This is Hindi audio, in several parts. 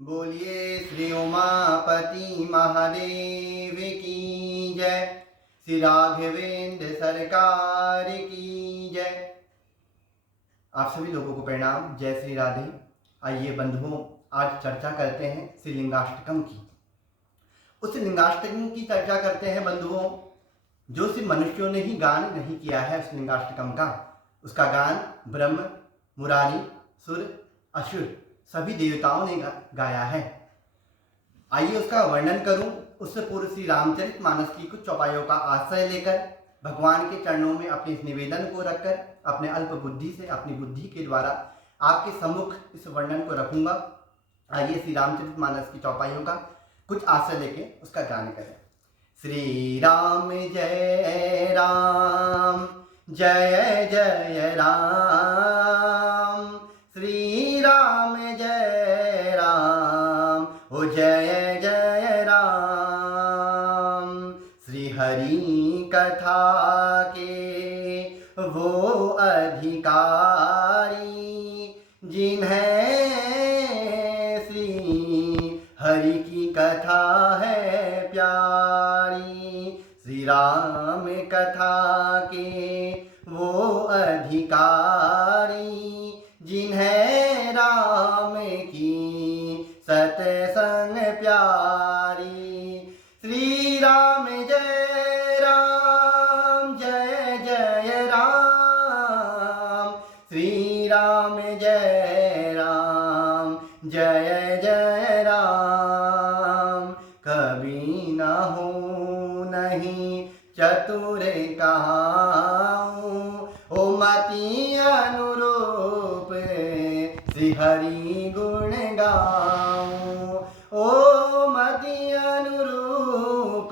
बोलिए श्री उमापति महादेव की जय, श्री राघवेंद्र सरकार की जय। आप सभी लोगों को प्रणाम, जय श्री राधे। आइए बंधुओं, आज चर्चा करते हैं श्री लिंगाष्टकम की। उस लिंगाष्टकम की चर्चा करते हैं बंधुओं, जो सिर्फ मनुष्यों ने ही गान नहीं किया है। उस लिंगाष्टकम का उसका गान ब्रह्म, मुरारी, सुर, असुर सभी देवताओं ने गाया है। आइए उसका वर्णन करूं। उससे पूर्व श्री रामचरितमानस की कुछ चौपाइयों का आश्रय लेकर भगवान के चरणों में अपने इस निवेदन को रखकर अपने अल्प बुद्धि से, अपनी बुद्धि के द्वारा आपके सम्मुख इस वर्णन को रखूंगा। आइए श्री रामचरितमानस की चौपाइयों का कुछ आश्रय लेके उसका गान करें। श्री राम जय राम, जय जय राम। श्री राम जय राम, ओ जय जय राम। श्री हरि कथा के वो अधिकारी, जिन्हें श्री हरि की कथा है प्यारी। श्री राम कथा के वो अधिकारी, जिन्हें राम की सत्संग प्यारी। श्री राम जय राम, जय जय राम। श्री राम जय राम, जय जय राम। कभी न हो नहीं चतुर कहाऊं, ओ मति अनुरूप श्री हरि गुण गाऊं। ओ मति अनुरूप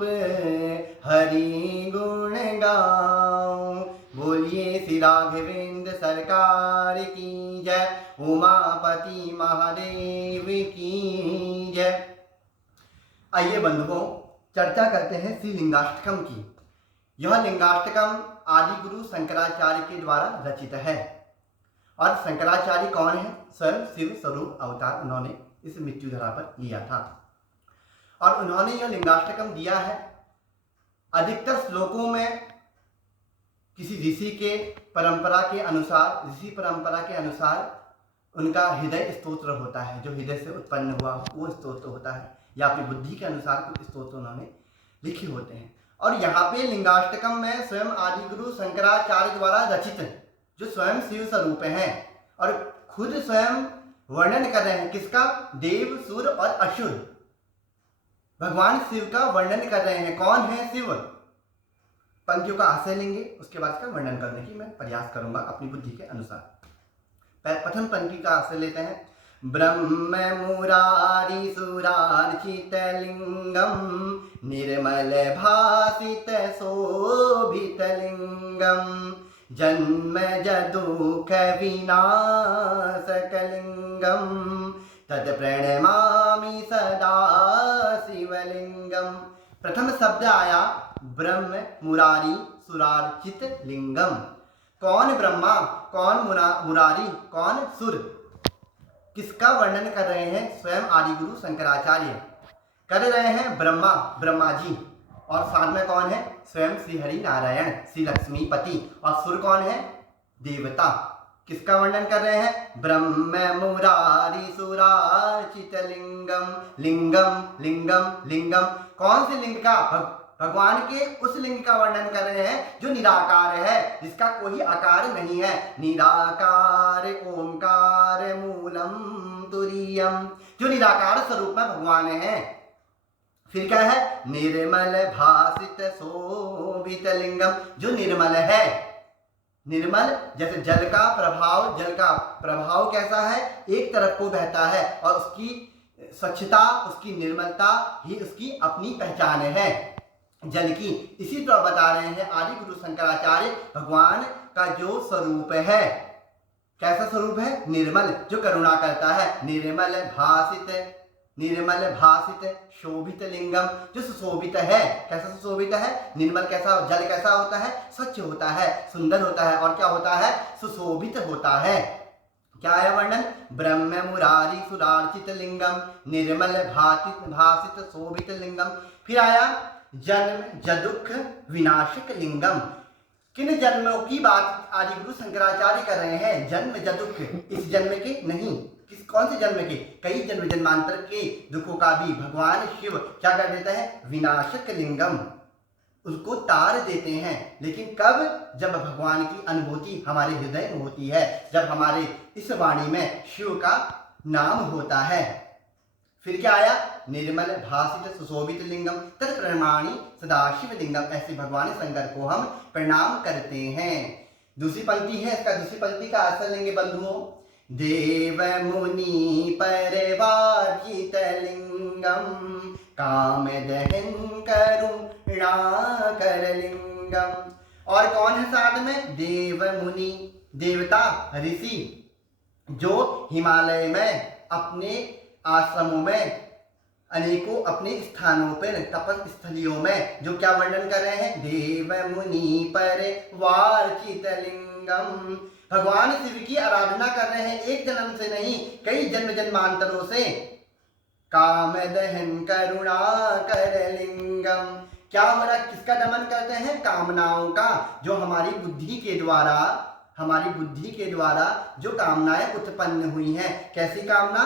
हरि गुण गाऊं। बोलिए श्री राघवेंद्र सरकार की जय, उमापति महादेव की जय। आइए बंधुओं, चर्चा करते हैं श्री लिंगाष्टकम की। यह लिंगाष्टकम आदि गुरु शंकराचार्य के द्वारा रचित है। और शंकराचार्य कौन है? स्वयं शिव स्वरूप अवतार उन्होंने इस मृत्यु धरा पर लिया था और उन्होंने यह लिंगाष्टकम दिया है। अधिकतर श्लोकों में किसी ऋषि के परंपरा के अनुसार, ऋषि परंपरा के अनुसार उनका हृदय स्तोत्र होता है, जो हृदय से उत्पन्न हुआ वो स्तोत्र होता है, या अपनी बुद्धि के अनुसार कुछ स्तोत्र उन्होंने लिखे होते हैं। और यहाँ पे लिंगाष्टकम में स्वयं आदिगुरु शंकराचार्य द्वारा रचित, जो स्वयं शिव स्वरूप हैं और खुद स्वयं वर्णन कर रहे हैं। किसका? देव, सुर और असुर, भगवान शिव का वर्णन कर रहे हैं। कौन है शिव? पंक्तियों का आश्रय लेंगे, उसके बाद इसका वर्णन करने की मैं प्रयास करूंगा अपनी बुद्धि के अनुसार। प्रथम पंक्ति का आश्रय लेते हैं। ब्रह्म मुरारी सुरार्चित लिंगम, निर्मल भासित शोभित लिंगम, जन्म जदुख विनाशक लिंगम, तद प्रणमामि सदा शिवलिंगम। प्रथम शब्द आया ब्रह्म मुरारी सुरार्चित लिंगम। कौन ब्रह्मा, कौन मुरारी, कौन सुर? किसका वर्णन कर रहे हैं? स्वयं आदिगुरु शंकराचार्य कर रहे हैं। ब्रह्मा, ब्रह्मा जी, और साथ में कौन है? स्वयं श्री हरि नारायण, श्री लक्ष्मीपति। और सुर कौन है? देवता। किसका वर्णन कर रहे हैं? ब्रह्म मुरारी सुरार्चित लिंगम, लिंगम लिंगम लिंगम। कौन से लिंग का? भगवान के उस लिंग का वर्णन कर रहे हैं जो निराकार है, जिसका कोई आकार नहीं है। निराकार ओंकार मूलम तुरीयम, जो निराकार स्वरूप में भगवान है। फिर क्या है? निर्मल भासित शोभित लिंगम, जो निर्मल है। निर्मल जैसे जल का प्रभाव कैसा है? एक तरफ को बहता है और उसकी स्वच्छता, उसकी निर्मलता ही उसकी अपनी पहचान है जल की। इसी तरह बता रहे हैं आदि गुरु शंकराचार्य, भगवान का जो स्वरूप है, कैसा स्वरूप है? निर्मल, जो करुणा करता है। निर्मल भासित शोभित लिंगम, जो सुशोभित है। कैसा सुशोभित है? निर्मल कैसा? जल कैसा होता है? स्वच्छ होता है, सुंदर होता है, और क्या होता है? सुशोभित होता है। क्या है वर्णन? ब्रह्म मुरारी सुरार्चित लिंगम निर्मल भासित शोभित लिंगम। फिर आया जन्म जदुख विनाशक लिंगम। किन जन्मों की बात आदि गुरु शंकराचार्य कर रहे हैं? जन्म जदुख, इस जन्म के नहीं, किस कौन से जन्म के? कई जन्म जन्मांतर के दुखों का भी भगवान शिव क्या कर देता है? विनाशक लिंगम, उसको तार देते हैं। लेकिन कब? जब भगवान की अनुभूति हमारे हृदय में होती है, जब हमारे इस वाणी में शिव का नाम होता है। फिर क्या आया? निर्मल भासित सुशोभित लिंगम तत्प्रमाणी सदाशिव लिंगम। ऐसे भगवान शंकर को हम प्रणाम करते हैं। दूसरी पंक्ति है, इसका दूसरी पंक्ति का असर लेंगे बंधुओं। देव मुनि परिवार्जित लिंगम काम दहन करुणा कर लिंगम। और कौन है साथ में? देव मुनि, देवता ऋषि, जो हिमालय में अपने आश्रमों में अनेकों अपने स्थानों पर तपस स्थलियों में जो क्या वर्णन कर रहे हैं? देव मुनि परिवार्जित लिंगम। भगवान शिव की आराधना कर रहे हैं, एक जन्म से नहीं, कई जन्म जन्मांतरों से। काम दहन करुणा कर लिंगम। क्या हो रहा? किसका दमन करते हैं? कामनाओं का, जो हमारी बुद्धि के द्वारा जो कामनाएं उत्पन्न हुई हैं। कैसी कामना?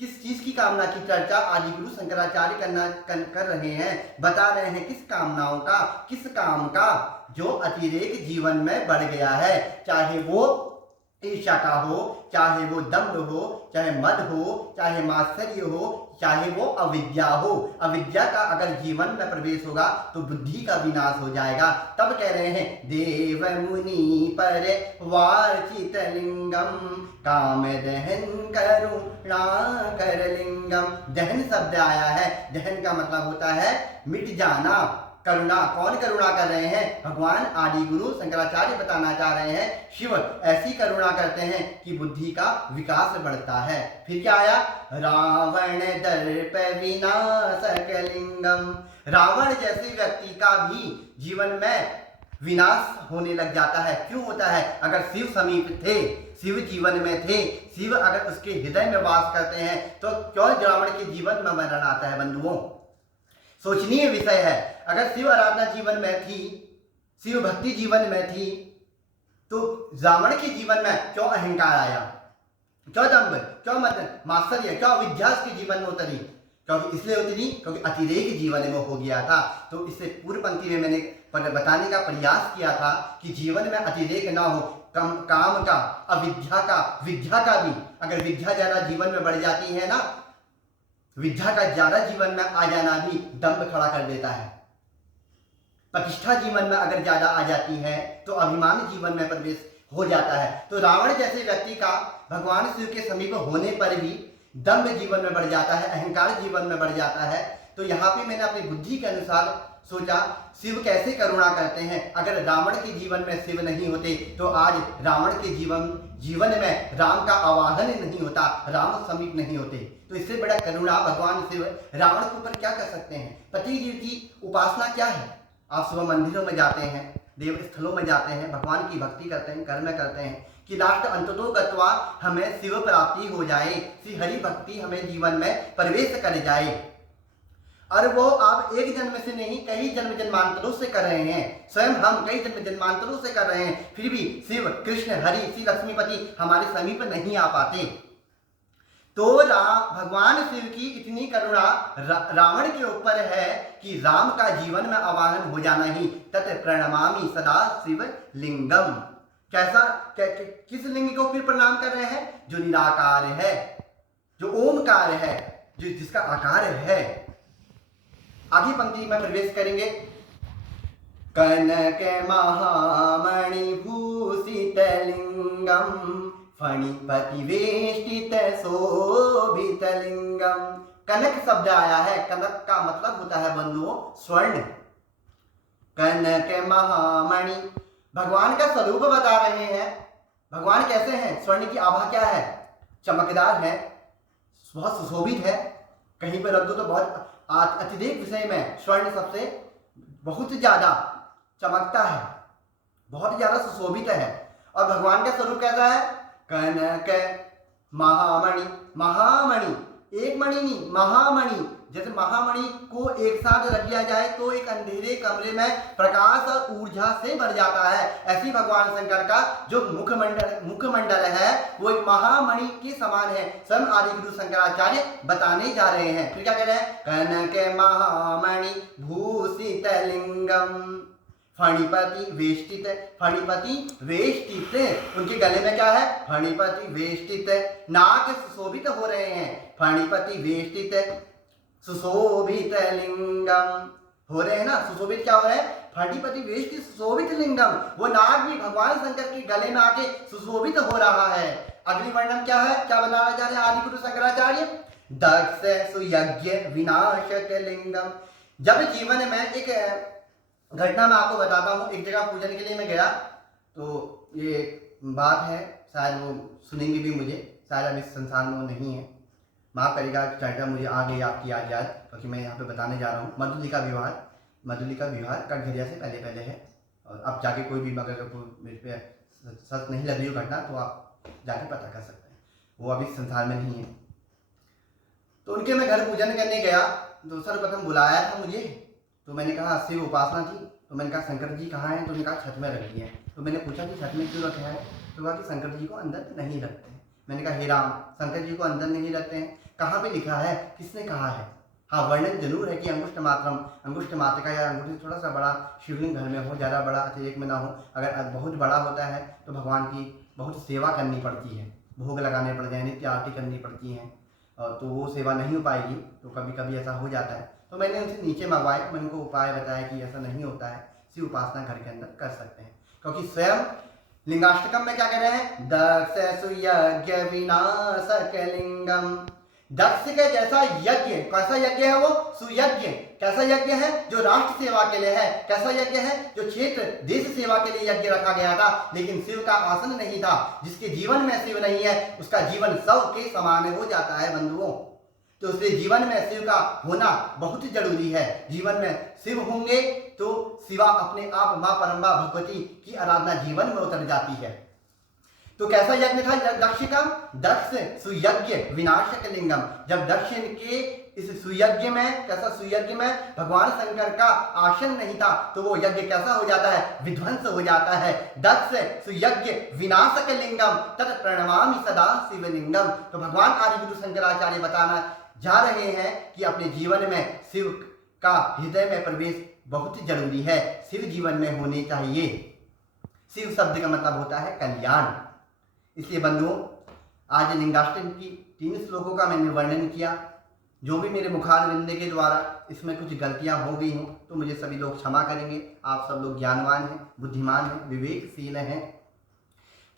किस चीज की कामना की चर्चा आदि गुरु शंकराचार्य कर रहे हैं, बता रहे हैं किस कामनाओं का, किस काम का जो अतिरेक जीवन में बढ़ गया है। चाहे वो ईर्ष्या का हो, चाहे वो दंभ हो, चाहे मद हो, चाहे मात्सर्य हो, चाहे वो अविद्या हो। अविद्या का अगर जीवन में प्रवेश होगा तो बुद्धि का विनाश हो जाएगा। तब कह रहे हैं देव मुनि परिवार्जित लिंगम काम दहन करुणा कर लिंगम। दहन शब्द आया है, दहन का मतलब होता है मिट जाना। करुणा, कौन करुणा कर रहे हैं? भगवान आदि गुरु शंकराचार्य बताना चाह रहे हैं शिव ऐसी करुणा करते हैं कि बुद्धि का विकास बढ़ता है। फिर क्या आया? रावण दर्प विनाशक लिंगम। रावण जैसे व्यक्ति का भी जीवन में विनाश होने लग जाता है। क्यों होता है? अगर शिव समीप थे, शिव जीवन में थे, शिव अगर उसके हृदय में वास करते हैं तो क्यों रावण के जीवन में मरण आता है? बंधुओं, सोचनीय विषय है। अगर शिव आराधना जीवन में थी, शिव भक्ति जीवन में थी, तो रावण के जीवन में क्यों अहंकार आया? क्यों दंभ? क्यों मद मात्सर्य? क्यों अविद्या के जीवन में उतरी? क्योंकि इसलिए उतरी क्योंकि अतिरेक जीवन में हो गया था। तो इससे पूर्व पंक्ति में मैंने बताने का प्रयास किया था कि जीवन में अतिरेक ना हो, काम का, अविद्या का, विद्या का भी। अगर विद्या ज्यादा जीवन में बढ़ जाती है ना, विद्या का ज्यादा जीवन में आ जाना भी दंभ खड़ा कर देता है। प्रतिष्ठा जीवन में अगर ज्यादा आ जाती है तो अभिमान जीवन में प्रवेश हो जाता है। तो रावण जैसे व्यक्ति का भगवान शिव के समीप होने पर भी दंभ जीवन में बढ़ जाता है, अहंकार जीवन में बढ़ जाता है। तो यहाँ पे मैंने अपनी बुद्धि के अनुसार सोचा शिव कैसे करुणा करते हैं। अगर रावण के जीवन में शिव नहीं होते तो आज रावण के जीवन में राम का आवाहन नहीं होता, राम समीप नहीं होते। तो इससे बड़ा करुणा भगवान शिव रावण के ऊपर क्या कर सकते हैं। पति जी की उपासना क्या है? आप सुबह मंदिरों में जाते हैं, देव स्थलों में जाते हैं, भगवान की भक्ति करते हैं, कर्म करते हैं कि लास्ट अंततो गत्वा हमें शिव प्राप्ति हो जाए, श्री हरि भक्ति हमें जीवन में प्रवेश कर जाए। और वो आप एक जन्म से नहीं, कई जन्म जन्मांतरों से कर रहे हैं। स्वयं हम कई जन्म जन्मांतरों से कर रहे हैं, फिर भी शिव कृष्ण हरि श्री लक्ष्मीपति हमारे समीप नहीं आ पाते। तो भगवान शिव की इतनी करुणा रावण के ऊपर है कि राम का जीवन में आवाहन हो जाना ही तत् प्रणमामि सदा शिव लिंगम। कैसा किस लिंग को फिर प्रणाम कर रहे हैं? जो निराकार है, जो ओमकार है, जो जिसका आकार है। आगे पंक्ति में प्रवेश करेंगे। कनक महामणि भूषित लिंगम फणिपति वेष्टित शोभित लिंगम। कनक शब्द आया है, कनक का मतलब होता है बंधुओं स्वर्ण। कनक महामणि भगवान का स्वरूप बता रहे हैं। भगवान कैसे हैं? स्वर्ण की आभा क्या है? चमकदार है, बहुत सुशोभित है। कहीं पर रख दो तो बहुत अत्यधिक विषय में स्वर्ण सबसे बहुत ज्यादा चमकता है, बहुत ज्यादा सुशोभित है। और भगवान का स्वरूप कैसा है? कनक महामणि, महामणि एक मणि नहीं, महामणि। जैसे महामणि को एक साथ रख दिया जाए तो एक अंधेरे कमरे में प्रकाश और ऊर्जा से भर जाता है। ऐसी भगवान शंकर का जो मुखमंडल है वो एक महामणि के समान है। स्वयं आदि गुरु शंकराचार्य बताने जा रहे हैं। फिर क्या कह रहे हैं? कनक महामणि भूषित लिंगम फणिपति वेष्टित, फणिपति वेष्टित, उनके गले में क्या है? फणिपति वेष्टित, नाग सुशोभित हो रहे हैं। फणिपति वेष्टित सुशोभित लिंगम हो रहे हैं ना, सुशोभित क्या हो रहे हैं? फणिपति वेष्टित सुशोभित लिंगम, वो नाग भी भगवान शंकर के गले में आके सुशोभित हो रहा है। अगली वर्णन क्या है? क्या बनाना जा रहे हैं आदि गुरु शंकराचार्य? दक्ष सुयज्ञ विनाशक लिंगम। जब जीवन में एक घटना मैं आपको बताता हूँ। एक जगह पूजन के लिए मैं गया, तो ये बात है, शायद वो सुनेंगे भी मुझे, शायद अब इस संसार में वो नहीं है, माफ़ करिएगा, चर्चा मुझे आ गई आपकी आज याद, क्योंकि मैं यहाँ पे बताने जा रहा हूँ। मधुलिका विवाह कटघरिया से पहले है। और अब जाके कोई भी अगर मेरे पे सच नहीं लग रही हो घटना तो आप जाके पता कर सकते हैं, वो अभी संसार में नहीं है। तो उनके मैं घर पूजन करने गया, तो सर्वप्रथम बुलाया था मुझे, तो मैंने कहा शिव उपासना थी, तो मैंने कहा शंकर जी कहाँ हैं? तो उन्होंने कहा छत में रख दिए हैं। तो मैंने पूछा कि छत में क्यों रखे हैं? तो कहा कि शंकर जी को अंदर नहीं रखते हैं। मैंने कहा हे राम, शंकर जी को अंदर नहीं रखते हैं, कहाँ पे लिखा है? किसने कहा है? हाँ, वर्णन जरूर है कि अंगुष्ठ मात्र का या अंगूठे थोड़ा सा बड़ा शिवलिंग घर में हो, ज़्यादा बड़ा अतिरिक्त में ना हो। अगर बहुत बड़ा होता है तो भगवान की बहुत सेवा करनी पड़ती है, भोग लगाने पड़ते हैं, नित्य आरती करनी पड़ती हैं, तो वो सेवा नहीं हो पाएगी, तो कभी कभी ऐसा हो जाता है। तो मैंने उनसे नीचे मंगवाया, मैंने उनको उपाय बताया कि ऐसा नहीं होता है, शिव उपासना घर के अंदर कर सकते हैं। क्योंकि स्वयं लिंगाष्टकम में क्या कह रहे हैं? दक्ष सुयज्ञ विनाशक लिंगम। दक्ष के जैसा यज्ञ, कैसा यज्ञ है वो? सुयज्ञ। कैसा यज्ञ है? जो राष्ट्र सेवा के लिए है। कैसा यज्ञ है? जो क्षेत्र देश सेवा के लिए यज्ञ रखा गया था, लेकिन शिव का आसन नहीं था। जिसके जीवन में शिव नहीं है उसका जीवन शव के समान हो जाता है बंधुओं। तो इसलिए जीवन में शिव का होना बहुत जरूरी है। जीवन में शिव होंगे तो शिवा अपने आप माँ परम्बा भगवती की आराधना जीवन में उतर जाती है। तो कैसा यज्ञ था दक्ष का? दक्ष सुयज्ञ विनाशक लिंगम। जब दक्ष के इस सुयज्ञ में, कैसा सुयज्ञ में भगवान शंकर का आसन नहीं था, तो वो यज्ञ कैसा हो जाता है? विध्वंस हो जाता है। दक्ष सुयज्ञ विनाशक लिंगम तत् प्रणमामि सदा शिवलिंगम। तो भगवान आदि गुरु शंकराचार्य बताना जा रहे हैं कि अपने जीवन में शिव का हृदय में प्रवेश बहुत जरूरी है, शिव जीवन में होने चाहिए। शिव शब्द का मतलब होता है कल्याण। इसलिए बंधुओं, आज लिंगाष्टक की 3 श्लोकों का मैंने वर्णन किया। जो भी मेरे मुखारविंद के द्वारा इसमें कुछ गलतियां हो गई हों तो मुझे सभी लोग क्षमा करेंगे। आप सब लोग ज्ञानवान हैं, बुद्धिमान हैं, विवेकशील हैं।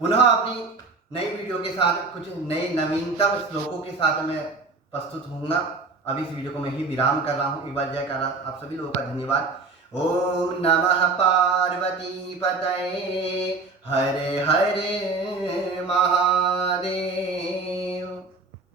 पुनः अपनी नई वीडियो के साथ कुछ नए नवीनतम श्लोकों के साथ मैं प्रस्तुत होऊंगा। अभी इस वीडियो को मैं ही विराम कर रहा हूँ। एक बार जयकारा आप सभी लोगों का धन्यवाद। ओम नमः पार्वती पतये हरे हरे महा